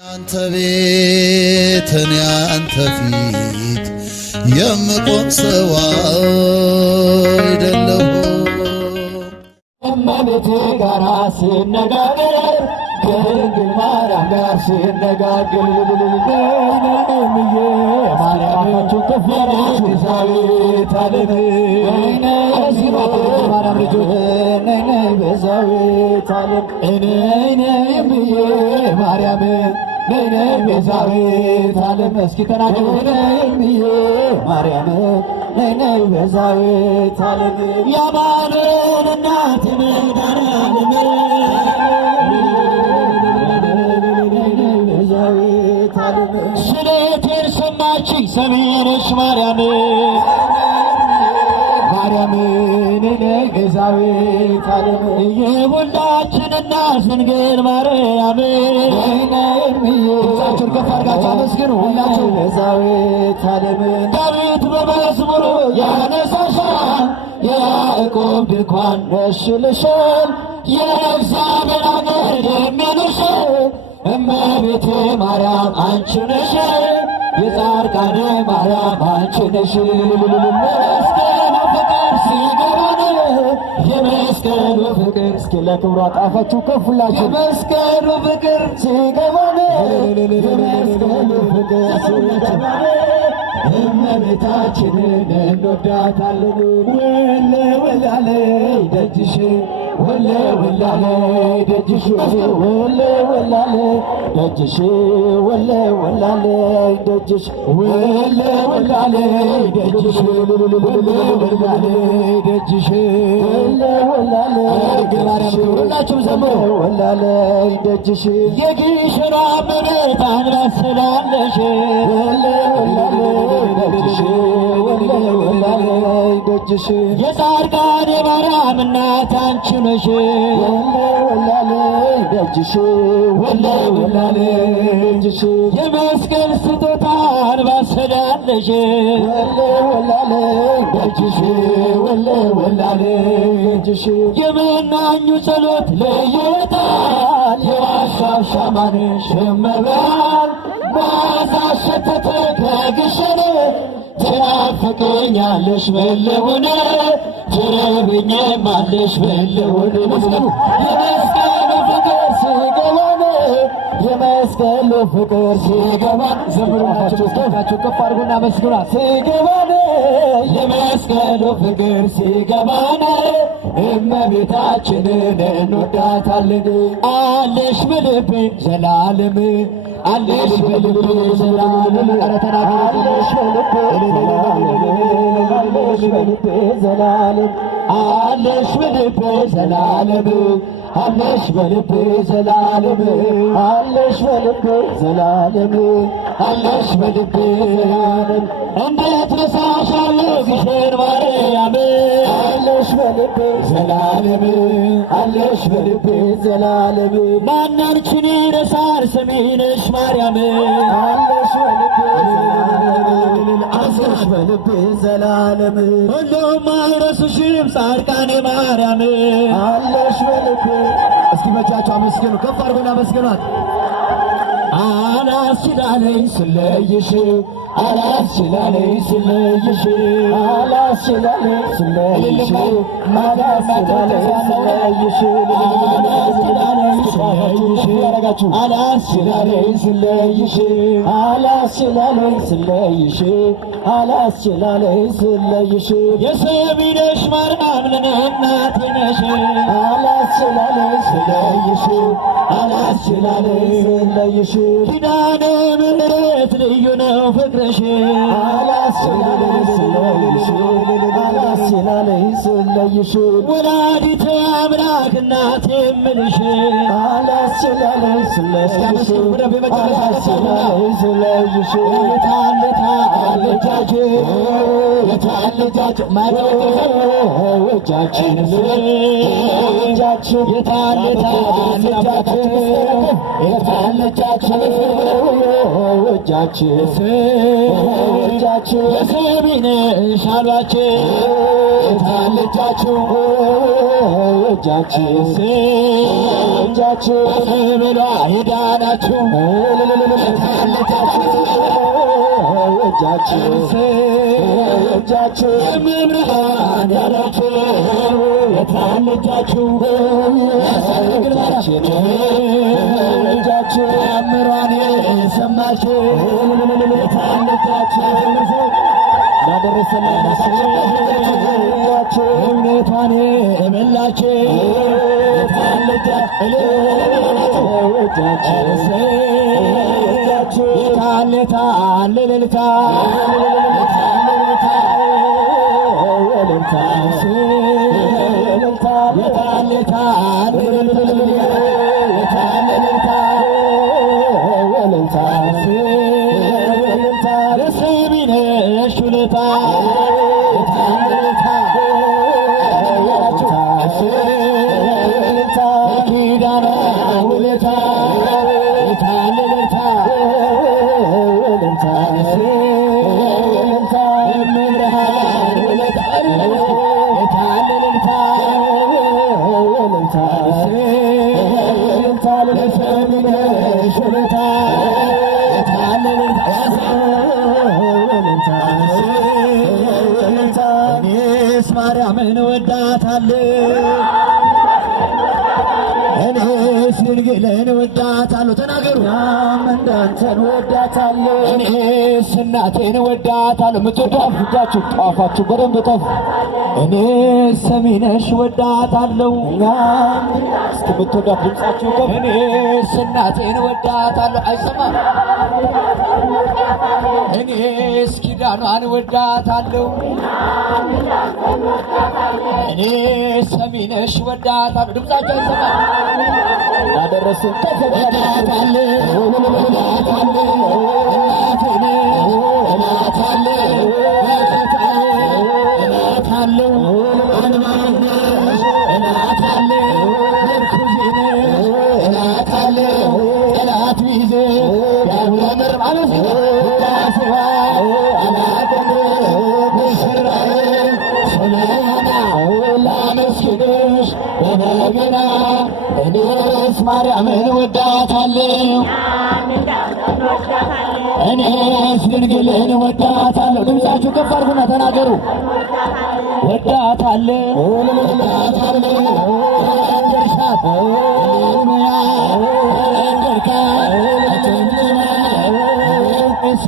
አንተ ቤት እኔ አንተ ፊት የምቆም ሰው አይደለሁ። እመቤቴ ጋራ ሲነጋገር ከድንግል ማርያም ጋር ሲነጋገር ምዬ ማርያማችሁ ከፍ ያለች ቤዛዊት ዓለም ማርያም ልጆች ነይ ቤዛዊት ዓለም ነይ ምዬ ማርያም ነይ ቤዛዊት ዓለም እስኪ ተናገሩ ነይ ምዬ ማርያም ነይ ቤዛዊት ዓለም የአማኑኤል እናት መድኃኔዓለም ስለቴን ሰማችኝ ሰሚነሽ ማርያም ማርያም ነይ ቤዛዊት ዓለም የሁላችን እናት ድንግል ማርያም ድምፃችሁን ከፍ አድርጋችሁ አመስግኑ። ሁላችሁ ቤዛዊት ዓለም ዳዊት በመዝሙሩ ያነሳሻል የያዕቆብ ድንኳን ነሽ ይልሻል የእግዚአብሔር አገር የሚሉሽ እመቤቴ ማርያም አንቺ ነሽ የጻድቃኔ ማርያም አንቺ ነሽ። መስቀሉ ፍቅር ሲገባን የመስቀሉ ፍቅር እስኪ ለክብሯ ጣፋችሁ ከፉላችሁ የመስቀሉ ፍቅር ሲገባን የመስቀሉ ፍቅር ሲገባን እመቤታችንን እንወዳታለን። ወለ ወላለ ደጅሽ ወለ ወላለ ደጅሽ ወለ ወላለ ደጅሽ ወለ ወላለ ደጅሽ ወለ ወላለ ደጅሽ ወለ ወላለ ደጅሽ ወለ ወላለ ሁላችሁም ዘምሩ ወላለ ደጅሽ የግሽራ እመቤት አንባስ ስላለሽ ወለ ወላለ ደጅሽ ወለ ወላለ ደጅሽ የጻድቃኔ ማርያም እናት አንቺ ነሽ ወለ ወላለ ደጅሽ ወለ ወላለ ደጅሽ የመስቀል ስጦታ አንባስ ስላለሽ ወለ ወላለ ደጅሽ ወለ ወላለ ደጅሽ የመናኙ ጸሎት ለየታል የዋሻው ሻማንሽ እመብርሃን መዓዛሽ ሸተተ ከግሸን ትናፍቀኛለሽ በልቡን ትረብኝማለሽ በልቡን የመስቀሉ ፍቅር ሲገባን የመስቀሉ ፍቅር ሲገባን ዘምሩናችሁ እስከታችሁ ከፍ አድርጉና መስግኗት ሲገባን የመስቀሉ ፍቅር ሲገባን እመቤታችንን እንወዳታለን። አለሽ በልቤ ዘላለም አለሽ በልቤ ዘላለም ኧረ ተናገሩ አለሽ በልቤ ዘላለም አለሽ በልቤ ዘላለም አለሽ በልቤ ዘላለም አለሽ በልቤ ዘላለም አለሽ በልቤ ዘላለም እንዴት ረሳሻለሁ ግሸን ማርያም አለሽ በልቤ ዘላለም አለሽ በልቤ ዘላለም ማን አንቺን ይረሳል ስሜነሽ ማርያም አለሽ በልቤ አለሽ በልቤ ዘላለም ሁሉም አይረሱሽም ጻድቃኔ ማርያም አለሽ በልቤ እስኪ በእጃችሁ አመስግኑ ከፍ አድርጉና አመስግኗት አላስችላለኝ ስለይሽ አላስችላለኝ ስለይሽ አላስችላለኝ ስለይሽ አላስችላለኝ ስለይሽ አላስችላለኝ ስለይሽ አላስችላለኝ ስለይሽ አላስችላለኝ ስለይሽ የሰሚነሽ ማርያም ለእናቴ ነሽ አላስችላለኝ ስለይሽ አላስችላለኝ ስለይሽ ኪዳነ ምሕረት ልዩ ነው ፍቅርሽ አላስችላለኝ ስለይሽ አላስችላለኝ ስለይሽ ወላዲተ አምላክ እናቴ እምልሽ አላስችላለኝ ስለይሽ አላስችላለኝ ስለይሽ የታለታለጃጅ የታለጃጅ ማወጃችን ወጃችን የታለታለጃችን የታለጃችን ወጃችን ወጃችን የሰሚነሽ አሏችን የታለ እጃችሁ እጃችሁ ብሏ የዳናችሁ የታለ እጃችሁ መብርሃን ያላችሁ የታለ እጃችሁ አምሯን የሰማችሁ የታለ እጃችሁ ላደረሰላችሁ እምነቷን የመላችሁ የታለ እጃችሁ የታለ እልልታ ለሰሚነሽ ውለታ ኪዳነ ውለታ ማርያምን ወዳታለሁ እኔስ ድንግልን ወዳታለሁ። ተናገሩ። እንዳንተን ወዳታለሁ እኔስ እናቴን ወዳታለሁ። ምትወዳት እጃችሁ ጣፋችሁ በደንብ ጠፍ እኔስ ሰሚነሽ ወዳታለሁ። እስኪ ምትወዳት ድምፃችሁ ከፍ እኔስ እናቴን ወዳታለሁ። አይሰማም። እኔስ ኪዳኗን ወዳታለሁ እኔስ ሰሚነሽ ወዳታለሁ። ድምፃችሁ አይሰማም። ያደረስን ወዳታለሁ እኔስ ማርያምን ወዳታለሁ እኔስ ድንግልን ወዳታለሁ። ድምፃችሁ ከፍ አድርጉና ተናገሩ። ወዳታለሁ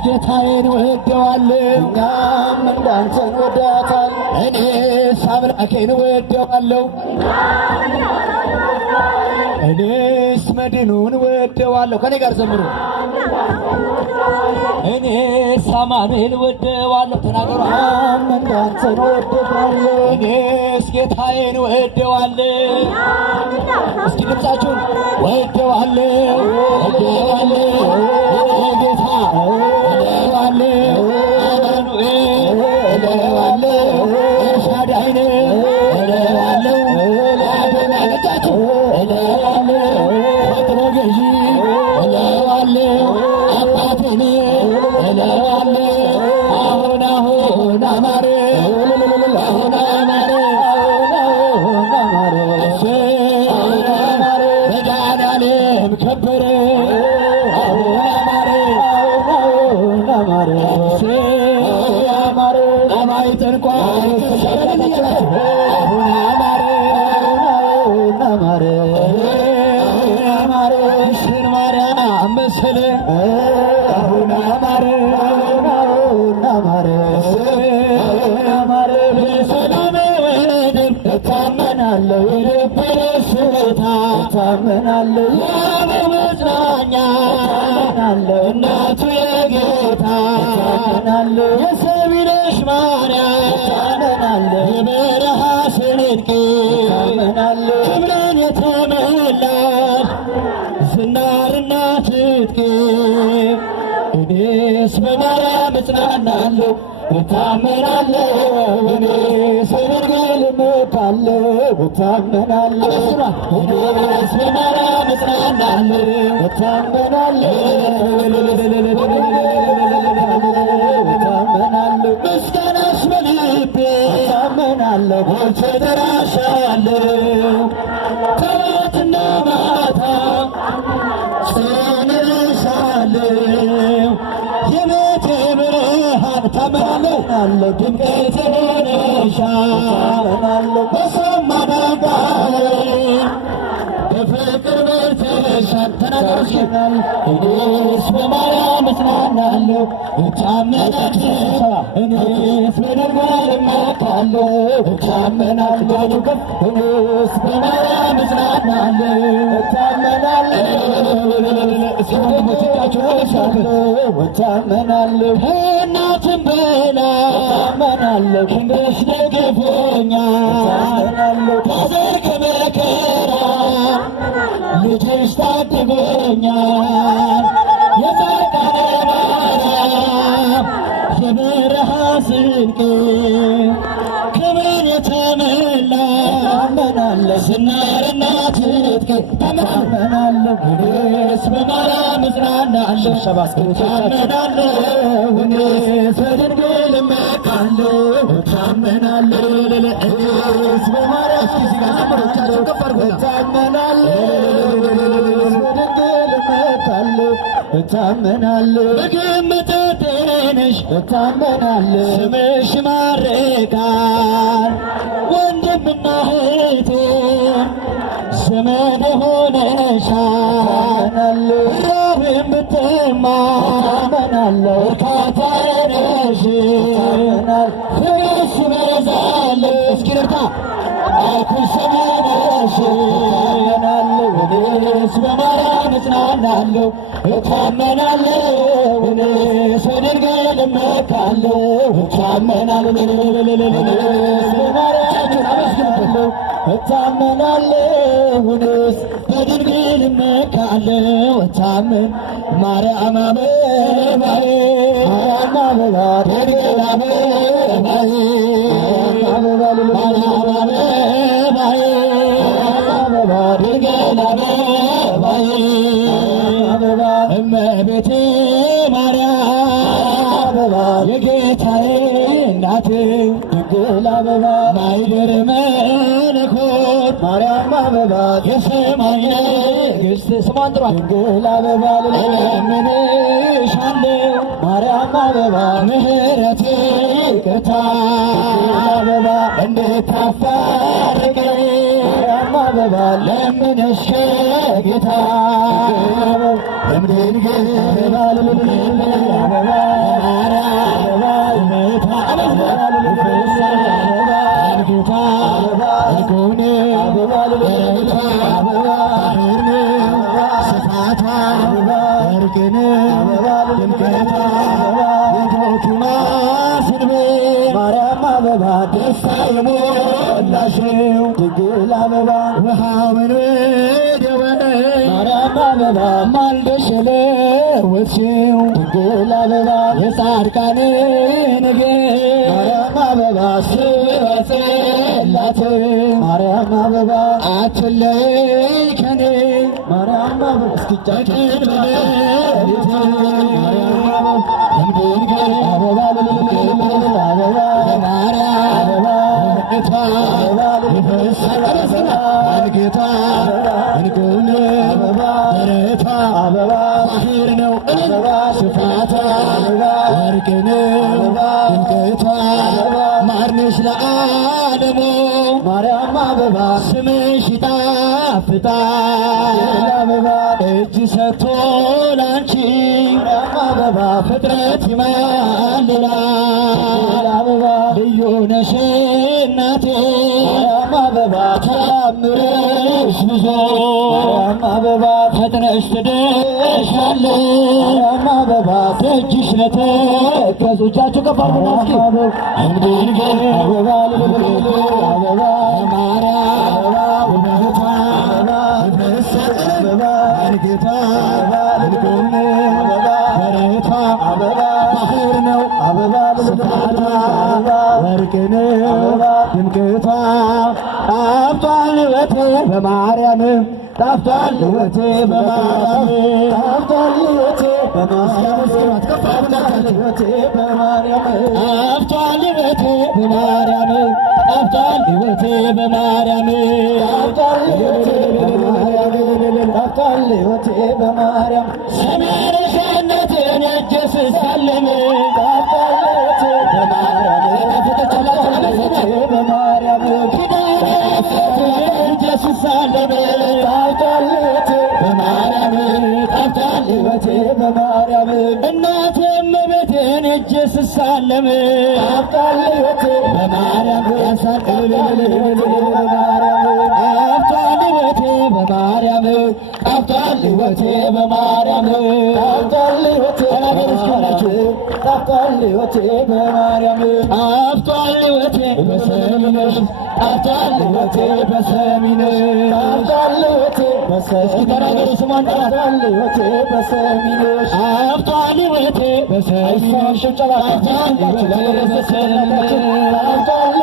ጌታዬን ወደዋለሁ እኛም እንዳንተን ወዳታል እኔስ አምላኬን ወደዋለሁ እኔስ መድኑን ወደዋለሁ። ከኔ ጋር ዘምሩ። እኔስ አማኑኤል ወደዋለሁ። ተናገሩ። እንዳንተን ወደዋለሁ እኔስ ጌታዬን ወደዋለሁ። እስኪ ድምፃችሁን ወደዋለሁ ጌታ እናቱ የጌታ የሰሚነሽ ማርያም የበረሃ ስንቄ ክብርን የተመላሽ ዝናርና ትጥቄ እኔስ በማርያም እጽናናለሁ እታመናለሁ እኔስ በድንግል እመካለሁ እታመናለሁ እኔስ በማርያም እጽናናለሁ እታመናለሁ እታመናለሁ ምስጋናሽ በልቤ እታመናለሁ ሞልቼ እጠራሻለሁ ጠዋትና ማታ ስምልሻለሁ የቤቴ ብርሃን ታምናለህ ድምቀቴ ሆነሻል በሰማ ዳጋዬ በፍቅር በርተሻል ተናገርሽናል እኔስ በማርያም እጽናናለሁ እታመናለሁ እኔስ በድንግል እመካለሁ እታመናለሁ እኔስ በማርያም እጽናናለሁ እታመናለሁ እናትም በላይ ክንድሽ ደግፎኛል ከዘር ከመከራ ልጅሽ ታድጎኛል የጻድቃኔ ማርያም የብርሃን ስንቅ ክብርን የተመላ ዝናርና ትጥቅ ታመናለሁ እኔስ በማርያም እጽናናለሁ ታመናለሁ እኔስ በድንግል እመካለሁ ታመናለሁ እኔስ በማርያም እዚህ ጋር ዘመሮቻቸው ከፍ አድርጉና ታመናለሁ በድንግል እመካለሁ እታመናለሁ በግምት ትንሽ እታመናለሁ ስምሽ ማርካል ወንድምና እህቴ ዘመድ ሆነሻል ራብን ብትማ እታመናለሁ እርካታ ነሽ ፍቅርሽ ይበዛል እስኪ ንርታ አልኩሽ ሰማነሽ እኔስ በማርያም እጽናናለሁ እታመናለሁ እኔስ በድንግል እመካለሁ እታመናለሁ እታመናለሁ እኔስ በድንግል እመካለሁ እታመን ማርያም አበባዬ ማርያም አበባ ድንግል አበባዬ ማርያም አበባዬ አበባ ድንግል አበባዬ እመቤቴ ማርያም አበባ የጌታዬ እናት ድንግል አበባ ማይደር መለኮት ማርያም አበባ የሰማይ ንግሥት ስሟን ጥሯት ድንግል አበባ እለምንሻለሁ ማርያም አበባ ምሕረት ይቅርታ አበባ እንድታፋርቀኝ ማርያም አበባ ለምነሽ ከጌታ ድንግል አበባ ማርያም አበባ ደስታ የሞላሽው ድንግል አበባ ውሃውን ወደወይ ማርያም አበባ ማልደሽ የለወጥሽው ድንግል አበባ የጻድቃን ንግሥት ማርያም አበባ ስወጽላት ማርያም አበባ አትለይ ከኔ ማርያም አበባ እስኪጫችን በሌሊት ማርያም አበባ ድንግል አበባ አበባ ማርያም አበባ ጌታ እንቁን ደረታ አበባ ባህር ነው ስፋታ ወርቅን ድምቀቷ ማርነሽ ለዓለሙ ማርያም አበባ ስምሽ ይጣፍጣል አበባ እጅ ሰጥቶ ላንቺ ማርያም አበባ ፍጥረት ይማልላል አበባ ልዩ ነሽ እናቴ ማርያም አበባ ተአምርሽ ብዙ ማርያም አበባ ፈጥነሽ ትደርሻለሽ ማርያም አበባ ደጅሽ ለተከዙ እጃችሁ ከፍ አድርጉ ድንግል አበባ አበባ ማርያም ውበቷ አበባ ጌታ ልቁን በረታ አበባ ባህር ነው አበባ ስፋታ ወርቅን ድምቀቷ ጣፍቷል ሕይወቴ በማርያም ጣፍቷል ሕይወቴ በማርያም ጣፍቷል ሕይወቴ በማርያም ጣፍቷል ሕይወቴ በማርያም ጣፍቷል ሕይወቴ በማርያም ጣፍቷል ሕይወቴ በማርያም ጣፍቷል ሕይወቴ በማርያም ሰማያዊነትን እጄ ስሳለም ጣፍቷል ሕይወቴ በማርያም ኪዳነ እጄ ስሳለም ጣፍቷል ሕይወቴ በማርያም ጣፍቷል ሕይወቴ በማርያም እናቴ እመቤቴን እጄ ስሳለም ጣፍቷል ሕይወቴ በማርያም ያሳቅል ጣፍቷል ሕይወቴ በማርያም ጣፍቷል ሕይወቴ በማርያም ጣፍቷል ሕይወቴ ጣፍቷል ሕይወቴ በማርያም ጣፍቷል ሕይወቴ በሰሚነሽ ጣፍቷል ሕይወቴ በሰሚነሽ ጣፍቷል ሕይወቴ በሰሚነሽ ጣፍቷል ሕይወቴ በሰሚነሽ ጣፍቷል ሕይወቴ በሰሚነሽ ጣፍቷል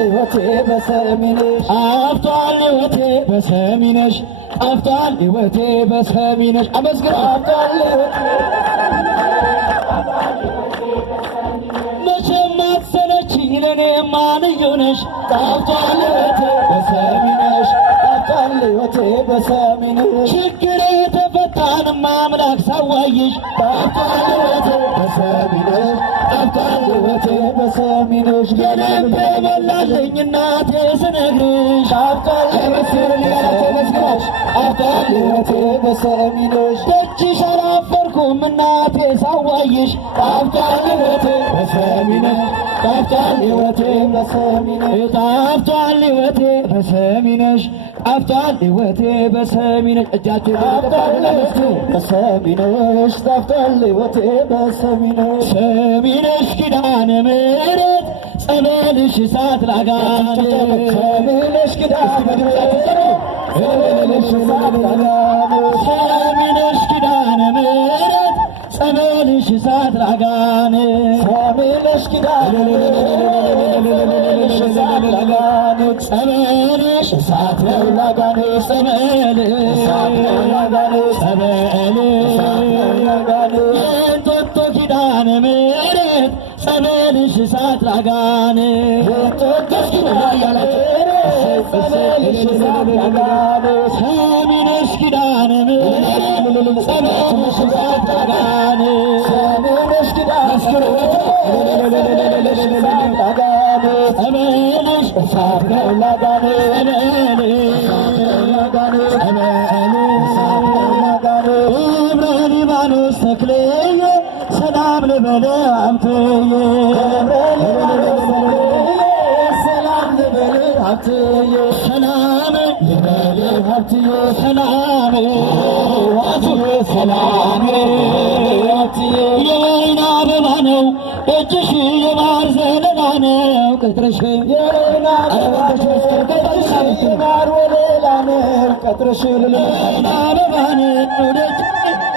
ሕይወቴ በሰሚነሽ ጣፍቷል ሕይወቴ በሰሚነሽ ጣፍቷል ሕይወቴ በሰሚነሽ አመስግና መቼም አትሰለችኝ ለኔ ማንዩ ነሽ ጣፍቷል ሕይወቴ በሰሚነሽ ጣፍቷል ሕይወቴ በሰሚነሽ ችግር የተፈታንም አምላክ ሳዋይሽ ጣፍቷል ሕይወቴ በሰሚነሽ ጣፍቷል ሕይወቴ በሰሚነሽ የልቤ ሞላልኝ እናቴ ስነግርሽ ጣፍቷል ሕይወቴ በሰሚነሽ ደጅሽ አላፈርኩም እናቴ ሳዋይሽ ጣፍቷል ሕይወቴ በሰሚነሽ ጣፍቷል ሕይወቴ በሰሚነሽ ጣፍቷል ሕይወቴ በሰሚነሽ ጣፍቷል ሕይወቴ በሰሚነሽ እጃችሁ በሰሚነሽ ጣፍቷል ሕይወቴ በሰሚነሽ ሰሚነሽ ኪዳነ ምሕረት ጸበልሽ እሳት ላጋን ሰሚነሽ ኪዳነ ምሕረት ሰሚነሽ ኪዳነ ምሕረት ጸበልሽ እሳት ላጋን ሰሚነሽ ኪዳነ ምሕረት ጸበልሽ እሳት ላጋን ጸበልሽ የእንጦጦ ኪዳነ ምሕረት ጸበልሽ እሳት ላጋን ሰሚነሽ ኪዳነ ምሕረት ጸበልሽ እሳት ላጋን ሰሚነሽ ኪዳነ ጸበልሽ እሳት ላጋን ደብረ ሊባኖስ ተክልዬ ሰላም ልበል ሀብትዬ ሰላም ልበል ሀብትዬ ሰላም ልበል ሀብትዬ ሰላም ሰላም ሀብትዬ የወይን አበባ ነው እጅሽ የማር ዘለላ ነው ቅጥርሽ የወይን አበባ የማር ወለላ ነው ቅጥርሽ የወይን አበባ ነው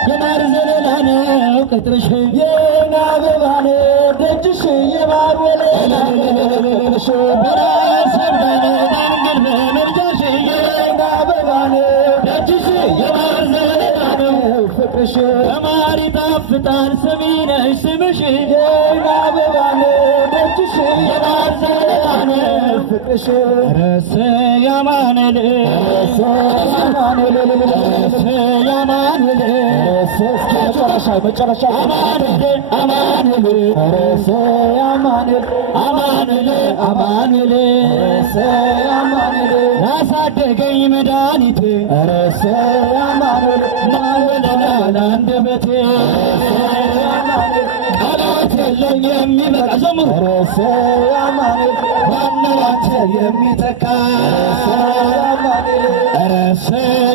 የማር ዘለላ ነው ቅጥርሽ የወይን አበባ ነው ደጅሽ የማር ወለላ ቅጥርሽ በራስ ሰብዳነ ዳንግል በመርጃሽ የወይን አበባ ነው ደጅሽ የማር ዘለላ ነው ፍቅርሽ በማር ይጣፍጣል ስሚ ነሽ ስምሽ የወይን አበባ ነው ደጅሽ የማር ዘለላ ነው ፍቅርሽ ረሰ ያማኑኤል ረሰ ያማኑኤል መጨረሻ አማኑኤል ረሰ ያማኑኤል አማኑኤል ረሰ ያማኑኤል ያሳደገኝ መድኃኒቴ ረሰ ያማኑኤል ማወለላ ለአንደበቴ ቃላት የለኝ የሚበቃ ዘምሩ ረሰ ያማኑኤል ባነላንተ የሚተካ ረሰ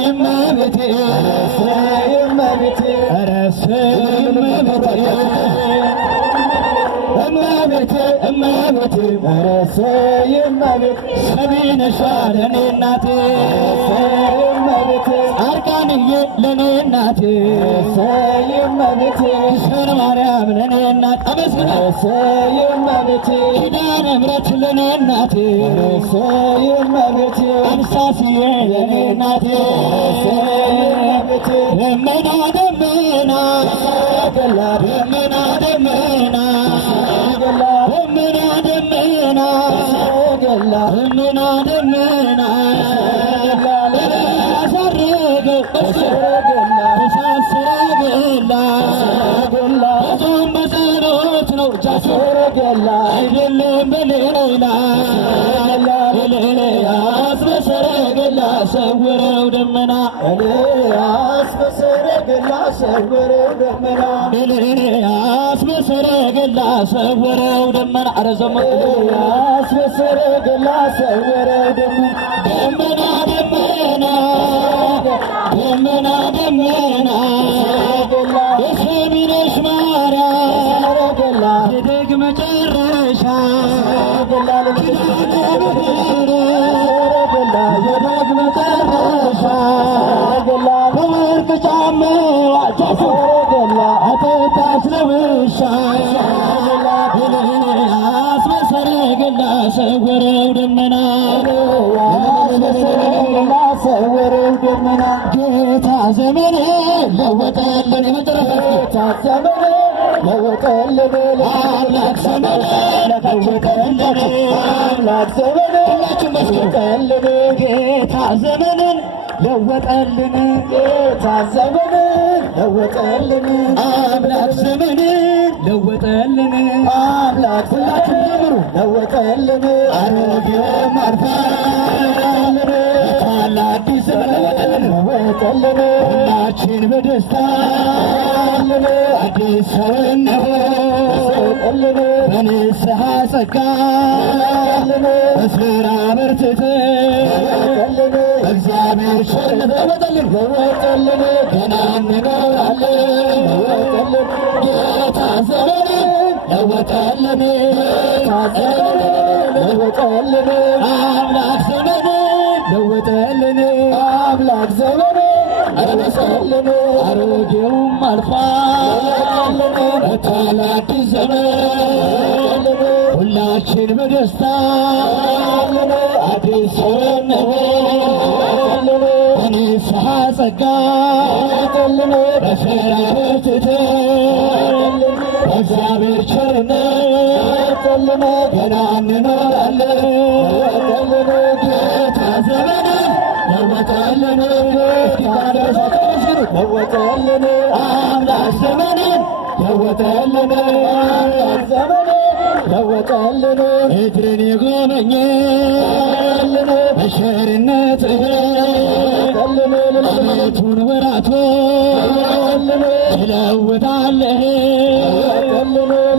እመቤቴ ረሰ እመቤቴ ረሰ እመቤቴ እመቤቴ ረሰ እመቤቴ ሰሚነሽ ለኔ እናቴ እመቤቴ ጻድቃንዬ ለኔ እናቴ ረሰ እመቤቴ ስር ማርያም ለኔ እናት አመስግና ረሰ እመቤቴ ኪዳነ ምሕረት ለኔ እናቴ ረሰ እመቤቴ አምሳስዬ ለኔ እናቴ ረሰ እመቤቴ ደመና ደመና ደመና ደመና ደመና ደመና ሰረገላ ብዙም በጸሎት ነው ሰረገላ አይደለም በሌላ ኤልያስ በሰረገላ ሰወረው ደመና ኤልያስ በሰረገላ ሰወረው ደመና ኤልያስ በሰረገላ ሰወረው ደመና አረዘመ ኤልያስ በሰረገላ ሰወረው ደመና ደመና ደመና ደመና የሰሚነሽ ማርያም የደግ መጨረሻ የደግ መጨረሻ በወርቅ ጫማዋ አጠጣች ለውሻ ኤልያስ በሰረገላ ሰወረው ደመና ሰወረው ደመና ጌታ ዘመን ለወጠልን የመጨረሻ ዘመን ለወጠልን አምላክ ዘመን ለወጠልን አምላክ ዘመን ሁላችሁ መስገጠልን ጌታ ዘመንን ለወጠልን ጌታ ዘመንን ለወጠልን አምላክ ዘመንን ለወጠልን አምላክ ሁላችሁ ዘምሩ ለወጠልን አሮጌውም አልፏል አዲስ ዘመን ለወጠልን ሁላችን በደስታ አዲስ ሰውን ለወጠልን በንስሐ ጸጋ በስራ በርትተን እግዚአብሔር ቸርነት ለወጠልን ለወጠልን ገና እንኖራለን ለወጠልን ጌታ ዘመንን ለወጠልን ለወጠልን አምላክ ዘመንን ለወጠልን አምላክ ዘመንን ለወጠልን አሮጌውም አልፏል መጥቷል አዲስ ዘመን ሁላችን በደስታ አዲስ ሰውን በንስሐ ጸጋ በሥራ በርትተን በእግዚአብሔር ቸርነት ገና እንኖራለን ጌታ ዘመንን ለወጠልን ለወጠልን አምላክ ዘመንን ለወጠልን አምላክ ዘመንን ለወጠልን ምድርን የጎበኘልን በቸርነትህ ዓመቱን ወራቱን ትለውጣለህ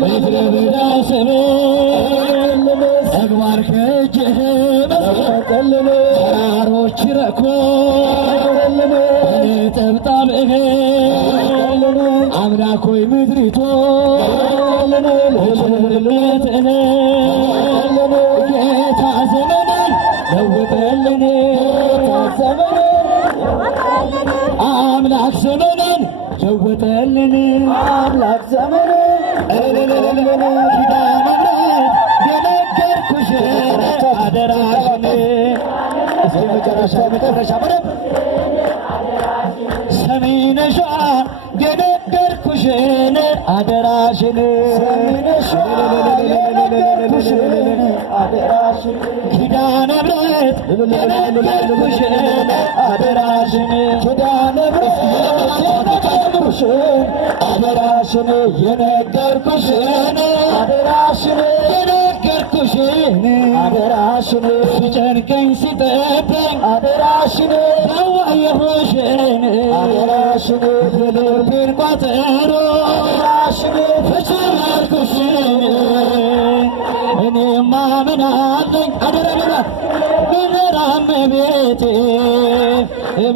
ምድረ በዳ ስምን ተግባር ከእጅህ ተራሮች ረኮ በነጠብጣብህ አምላክ ሆይ ምድሪቱ ቸርነትህ ጌታ ዘመንን ለውጠልን አምላክ ዘመንን ለውጠልን አምላክ ዘመንን ኪዳነ ምሕረት የነገርኩሽን አደራሽን እስኪ መጨረሻ በደንብ ሰሚነሻ የነገርኩሽን አደራሽን ኪዳነ ምሕረት የነገርኩሽን አደራሽን ኪዳነ አደራሽን የነገርኩሽን አደራሽን የነገርኩሽን አደራሽን ሲጨንቀኝ ሲጠበኝ አደራሽን ያዋየሁሽን አደራሽን የልቤን ቋጠሮ አደራሽን ፈጽሜያልኩሽን እኔማ ምን አለኝ አደራ ምድራም ቤቴ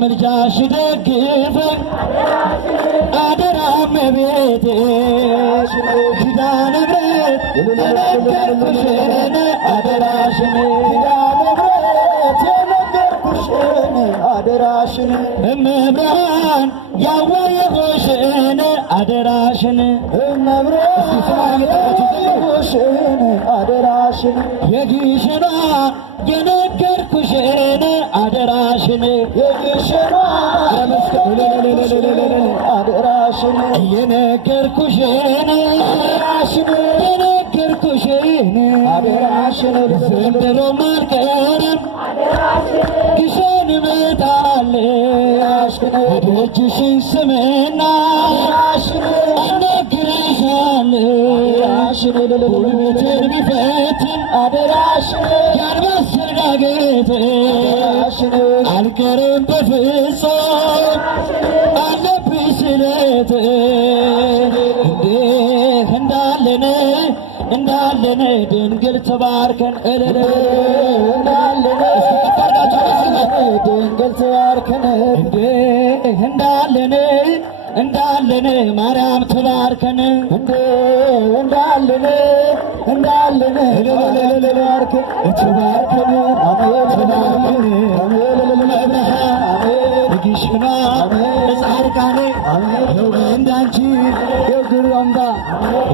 ምልጃሽ ደግፈኝ አደራም ቤቴ ኪዳነ ምሕረት የነገርኩሽን አደራሽን ኪዳነ ምሕረት የነገርኩሽን አደራሽን እመብርሃን ያዋየሁሽን አደራሽን እመብርሃን ያዋየሁሽን አደራሽን የግሽኗ የነገርኩሽን አደራሽን የግሽኗ አደራሽን የነገርኩሽን አደራሽን የነገርኩሽን አደራሽን ዘንድሮም አልቀረም ግሸን እንመጣለን ደጅሽን ስምና እነግርሻለን ጉልበትን ቢፈትን አደራሽን ያልበስር ዳገት አልቀርም በፍጹም አለብኝ ስለት እንዲህ እንዳለን ድንግል ተባርከን ድንግል ተባርከን እንዳለን ማርያም ተባርከን እንዳለን ተባርከን ግሽና ጻድቃኔ እንዳንቺ የግር አምባ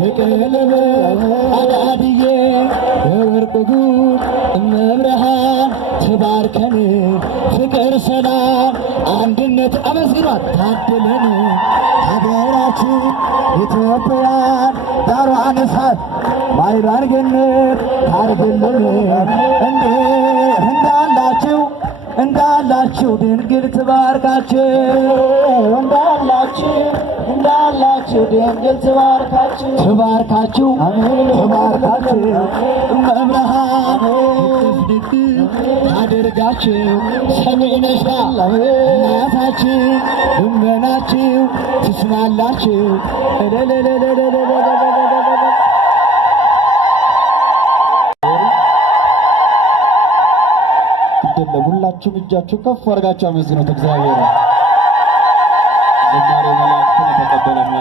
የቀለበ አዳድዬ የወርቅ ጉድ እመብርሃን ተባርከን ፍቅር ሰላም አንድነት አመስግኗት ታድለን ሀገራችን ኢትዮጵያን ዳሯን እሳት ማይሏን ገነት ታርግልን እንዳላችሁ ድንግል ትባርካችሁ እንዳላችሁ ድንግል ትባርካችሁ መብርሃን ድግ አድርጋችሁ ሰሚነሻ እናታችሁ እመናችሁ ትስማላችሁ ሁላችሁም እጃችሁ ከፍ አድርጋችሁ አመስግኑት እግዚአብሔር። ዝማሬ መላእክትን ተቀበለና